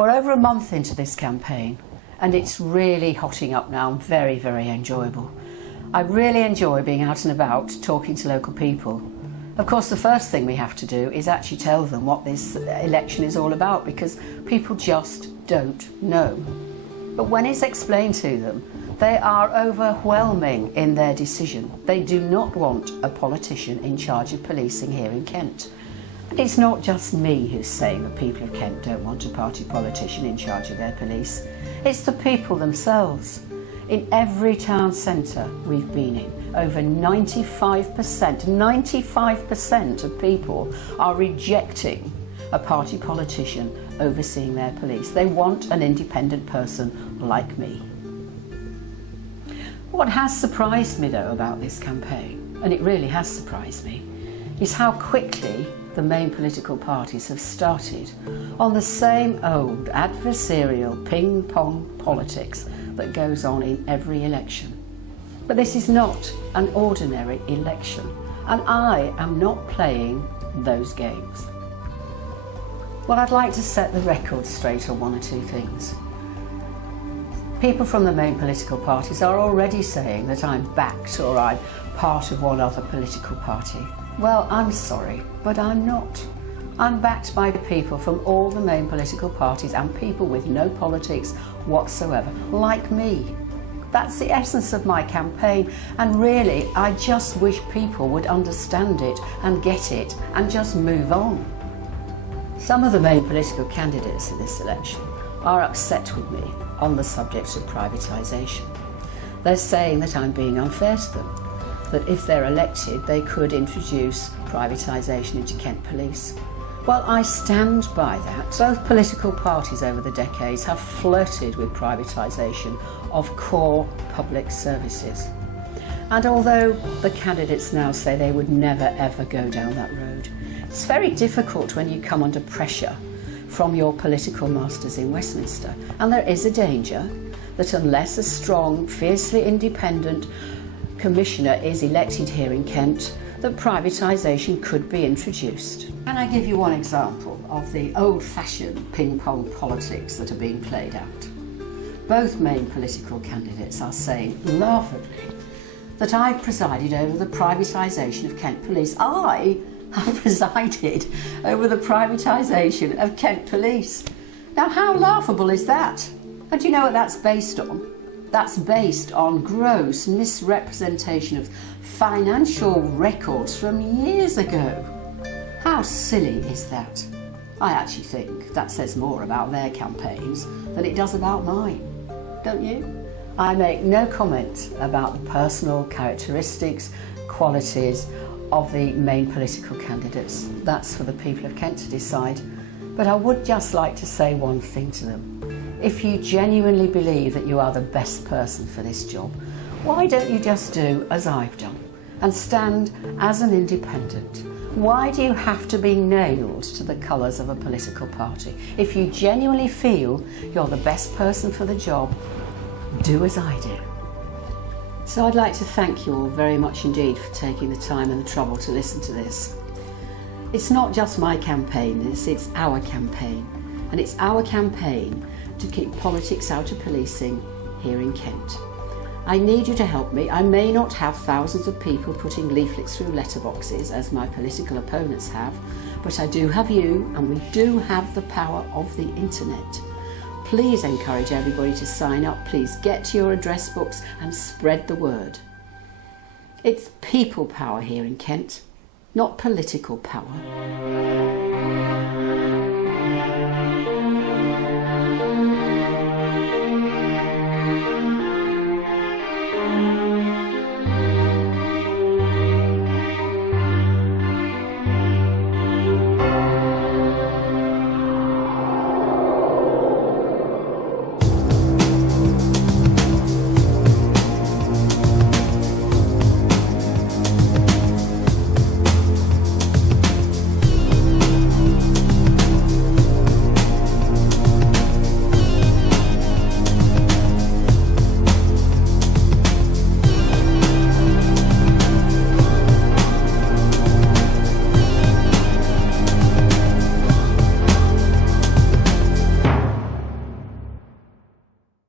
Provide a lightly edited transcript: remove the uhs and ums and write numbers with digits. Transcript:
We're over a month into this campaign and it's really hotting up now and very, very enjoyable. I really enjoy being out and about talking to local people. Of course, the first thing we have to do is actually tell them what this election is all about, because people just don't know. But when it's explained to them, they are overwhelming in their decision. They do not want a politician in charge of policing here in Kent. And it's not just me who's saying the people of Kent don't want a party politician in charge of their police. It's the people themselves. In every town centre we've been in, over 95% of people are rejecting a party politician overseeing their police. They want an independent person like me. What has surprised me though about this campaign, and it really has surprised me, is how quickly the main political parties have started on the same old adversarial ping-pong politics that goes on in every election. But this is not an ordinary election, and I am not playing those games. Well, I'd like to set the record straight on one or two things. People from the main political parties are already saying that I'm backed or I'm part of one other political party. Well, I'm sorry, but I'm not. I'm backed by people from all the main political parties and people with no politics whatsoever, like me. That's the essence of my campaign, and really I just wish people would understand it and get it and just move on. Some of the main political candidates in this election are upset with me on the subject of privatisation. They're saying that I'm being unfair to them, that if they're elected they could introduce privatisation into Kent Police. Well, I stand by that. Both political parties over the decades have flirted with privatisation of core public services. And although the candidates now say they would never ever go down that road, it's very difficult when you come under pressure from your political masters in Westminster. And there is a danger that unless a strong, fiercely independent commissioner is elected here in Kent, that privatisation could be introduced. Can I give you one example of the old-fashioned ping-pong politics that are being played out? Both main political candidates are saying laughably that I've presided over the privatisation of Kent Police. I have presided over the privatisation of Kent Police. Now, how laughable is that? And do you know what that's based on? That's based on gross misrepresentation of financial records from years ago. How silly is that? I actually think that says more about their campaigns than it does about mine. Don't you? I make no comment about the personal characteristics, qualities of the main political candidates. That's for the people of Kent to decide. But I would just like to say one thing to them. If you genuinely believe that you are the best person for this job, why don't you just do as I've done and stand as an independent? Why do you have to be nailed to the colours of a political party? If you genuinely feel you're the best person for the job, do as I do. So I'd like to thank you all very much indeed for taking the time and the trouble to listen to this. It's not just my campaign, it's our campaign. And it's our campaign to keep politics out of policing here in Kent. I need you to help me. I may not have thousands of people putting leaflets through letterboxes as my political opponents have, but I do have you, and we do have the power of the internet. Please encourage everybody to sign up. Please get to your address books and spread the word. It's people power here in Kent, not political power.